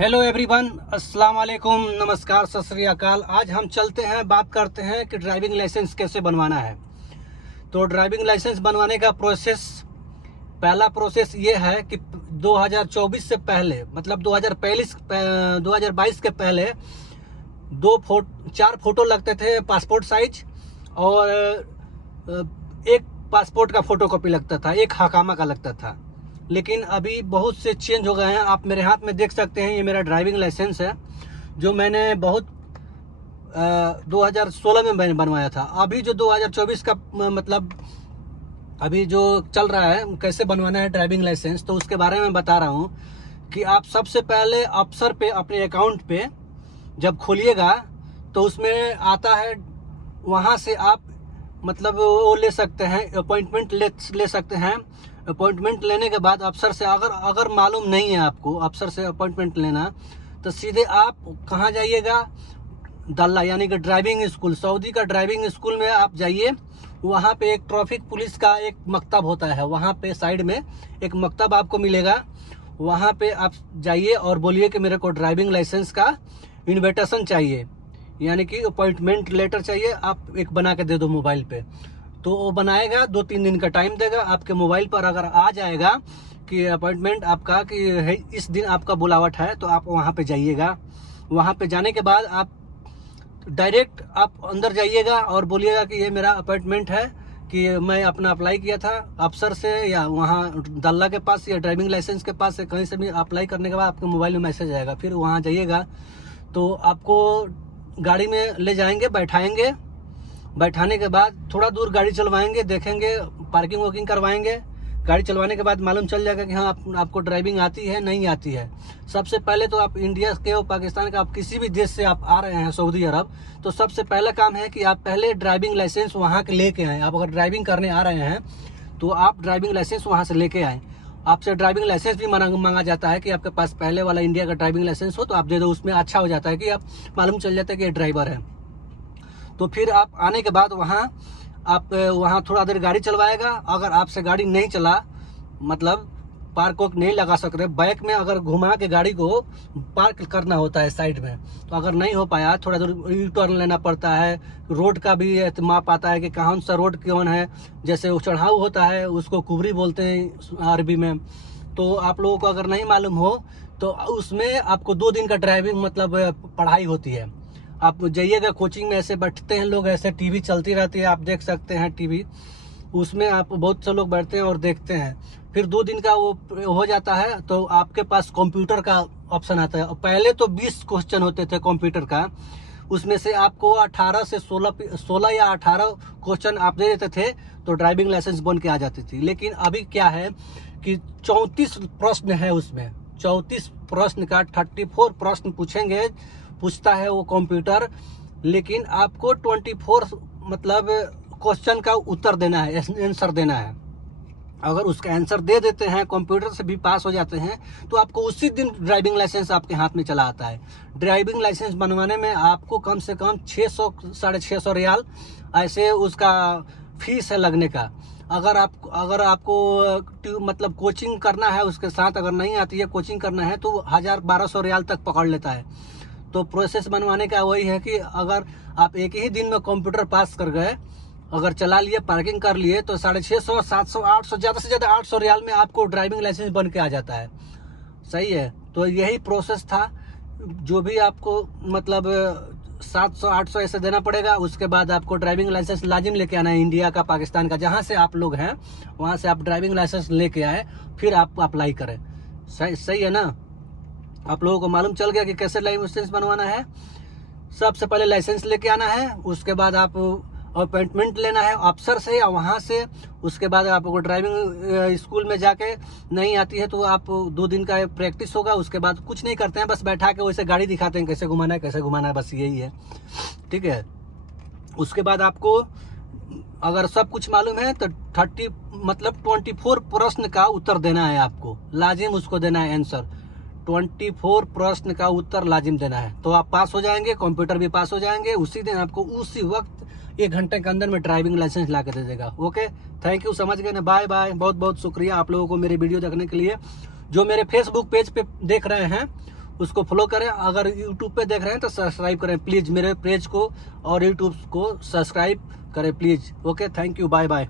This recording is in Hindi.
हेलो एवरीवन, अस्सलाम वालेकुम, नमस्कार, सत श्री अकाल। आज हम चलते हैं, बात करते हैं कि ड्राइविंग लाइसेंस कैसे बनवाना है। तो ड्राइविंग लाइसेंस बनवाने का प्रोसेस, पहला प्रोसेस ये है कि 2024 से पहले, मतलब 2022 के पहले 4 फोटो लगते थे पासपोर्ट साइज, और एक पासपोर्ट का फोटोकॉपी लगता था, एक हकामा का लगता था। लेकिन अभी बहुत से चेंज हो गए हैं। आप मेरे हाथ में देख सकते हैं, ये मेरा ड्राइविंग लाइसेंस है जो मैंने 2016 में मैंने बनवाया था। अभी जो 2024 का मतलब अभी जो चल रहा है, कैसे बनवाना है ड्राइविंग लाइसेंस, तो उसके बारे में बता रहा हूँ कि आप सबसे पहले अफसर पे, अपने अकाउंट पे जब खोलिएगा तो उसमें आता है, वहाँ से आप मतलब वो ले सकते हैं, अपॉइंटमेंट ले सकते हैं। अपॉइंटमेंट लेने के बाद अफसर से अगर मालूम नहीं है आपको अफसर से अपॉइंटमेंट लेना, तो सीधे आप कहाँ जाइएगा, दल्ला यानी कि ड्राइविंग स्कूल, सऊदी का ड्राइविंग स्कूल में आप जाइए। वहाँ पे एक ट्रैफिक पुलिस का एक मकतब होता है, वहाँ पे साइड में एक मकतब आपको मिलेगा। वहाँ पे आप जाइए और बोलिए कि मेरे को ड्राइविंग लाइसेंस का इन्विटेशन चाहिए, यानी कि अपॉइंटमेंट लेटर चाहिए, आप एक बना के दे दो मोबाइल पे। तो वो बनाएगा, 2-3 दिन का टाइम देगा। आपके मोबाइल पर अगर आ जाएगा कि अपॉइंटमेंट आपका, कि इस दिन आपका बुलावट है, तो आप वहाँ पे जाइएगा। वहाँ पे जाने के बाद आप डायरेक्ट आप अंदर जाइएगा और बोलिएगा कि ये मेरा अपॉइंटमेंट है, कि मैं अपना अप्लाई किया था अफसर से, या वहाँ दल्ला के पास या ड्राइविंग लाइसेंस के पास से, कहीं से भी अप्लाई करने के बाद आपके मोबाइल में मैसेज आएगा। फिर वहाँ जाइएगा तो आपको गाड़ी में ले जाएंगे, बैठाएंगे। बैठाने के बाद थोड़ा दूर गाड़ी चलवाएंगे, देखेंगे, पार्किंग वार्किंग करवाएंगे। गाड़ी चलवाने के बाद मालूम चल जाएगा कि हाँ आपको ड्राइविंग आती है नहीं आती है। सबसे पहले तो आप इंडिया के और पाकिस्तान का, आप किसी भी देश से आप आ रहे हैं सऊदी अरब, तो सबसे पहला काम है कि आप पहले ड्राइविंग लाइसेंस वहाँ के लेके आएँ। आप अगर ड्राइविंग करने आ रहे हैं तो आप ड्राइविंग लाइसेंस वहाँ से लेके आएँ। आपसे ड्राइविंग लाइसेंस भी मांगा जाता है कि आपके पास पहले वाला इंडिया का ड्राइविंग लाइसेंस हो, तो आप दे दो। उसमें अच्छा हो जाता है कि आप मालूम चल जाता है कि ये ड्राइवर है। तो फिर आप आने के बाद वहाँ थोड़ा देर गाड़ी चलवाएगा। अगर आपसे गाड़ी नहीं चला, मतलब पार्क वोक नहीं लगा सक रहे, बैक में अगर घुमा के गाड़ी को पार्क करना होता है साइड में, तो अगर नहीं हो पाया, थोड़ा दूर यू टर्न लेना पड़ता है। रोड का भी माप आता है कि कौन सा रोड कौन है। जैसे वो चढ़ाव होता है, उसको कुबरी बोलते हैं अरबी में। तो आप लोगों को अगर नहीं मालूम हो तो उसमें आपको 2 दिन का ड्राइविंग मतलब पढ़ाई होती है। आप जाइएगा कोचिंग में, ऐसे बैठते हैं लोग, ऐसे टीवी चलती रहती है, आप देख सकते हैं टीवी, उसमें आप बहुत से लोग बैठते हैं और देखते हैं। फिर 2 दिन का वो हो जाता है तो आपके पास कंप्यूटर का ऑप्शन आता है। पहले तो 20 क्वेश्चन होते थे कंप्यूटर का, उसमें से आपको 18 से 16 या 18 क्वेश्चन आप दे देते थे तो ड्राइविंग लाइसेंस बन के आ जाती थी। लेकिन अभी क्या है कि 34 प्रश्न है उसमें, 34 प्रश्न का 34 प्रश्न पूछता है वो कंप्यूटर। लेकिन आपको 24 मतलब क्वेश्चन का उत्तर देना है, आंसर देना है। अगर उसका आंसर दे देते हैं, कंप्यूटर से भी पास हो जाते हैं, तो आपको उसी दिन ड्राइविंग लाइसेंस आपके हाथ में चला आता है। ड्राइविंग लाइसेंस बनवाने में आपको कम से कम 600-650 रियाल ऐसे उसका फीस है लगने का। अगर आपको मतलब कोचिंग करना है उसके साथ, अगर नहीं आती है कोचिंग करना है, तो 1000-1200 रियाल तक पकड़ लेता है। तो प्रोसेस बनवाने का वही है कि अगर आप एक ही दिन में कंप्यूटर पास कर गए, अगर चला लिए, पार्किंग कर लिए, तो 650, 700, 800, ज़्यादा से ज़्यादा 800 रियाल में आपको ड्राइविंग लाइसेंस बन के आ जाता है। सही है। तो यही प्रोसेस था, जो भी आपको मतलब 700-800 ऐसे देना पड़ेगा। उसके बाद आपको ड्राइविंग लाइसेंस लाजिम लेके आना है, इंडिया का, पाकिस्तान का, जहाँ से आप लोग हैं वहाँ से आप ड्राइविंग लाइसेंस लेके आए, फिर आप अप्लाई करें। सही है ना। आप लोगों को मालूम चल गया कि कैसे लाइसेंस बनवाना है। सबसे पहले लाइसेंस लेके आना है, उसके बाद आप अपॉइंटमेंट लेना है अफसर से या वहाँ से। उसके बाद आपको ड्राइविंग स्कूल में जाके नहीं आती है तो आप 2 दिन का प्रैक्टिस होगा। उसके बाद कुछ नहीं करते हैं, बस बैठा के वैसे गाड़ी दिखाते हैं, कैसे घुमाना है, बस यही है। ठीक है। उसके बाद आपको अगर सब कुछ मालूम है तो 24 प्रश्न का उत्तर देना है आपको, लाजिम उसको देना है आंसर। 24 प्रश्न का उत्तर लाजिम देना है, तो आप पास हो जाएंगे, कंप्यूटर भी पास हो जाएंगे। उसी दिन आपको उसी वक्त 1 घंटे के अंदर में ड्राइविंग लाइसेंस ला के दे देगा। ओके, थैंक यू, समझ गए ना। Bye bye. बहुत बहुत शुक्रिया आप लोगों को मेरे वीडियो देखने के लिए। जो मेरे फेसबुक पेज पे देख रहे हैं उसको फॉलो करें। अगर यूट्यूब पे देख रहे हैं तो सब्सक्राइब करें प्लीज़, मेरे पेज को और यूट्यूब को सब्सक्राइब करें please. Okay, thank you, bye bye.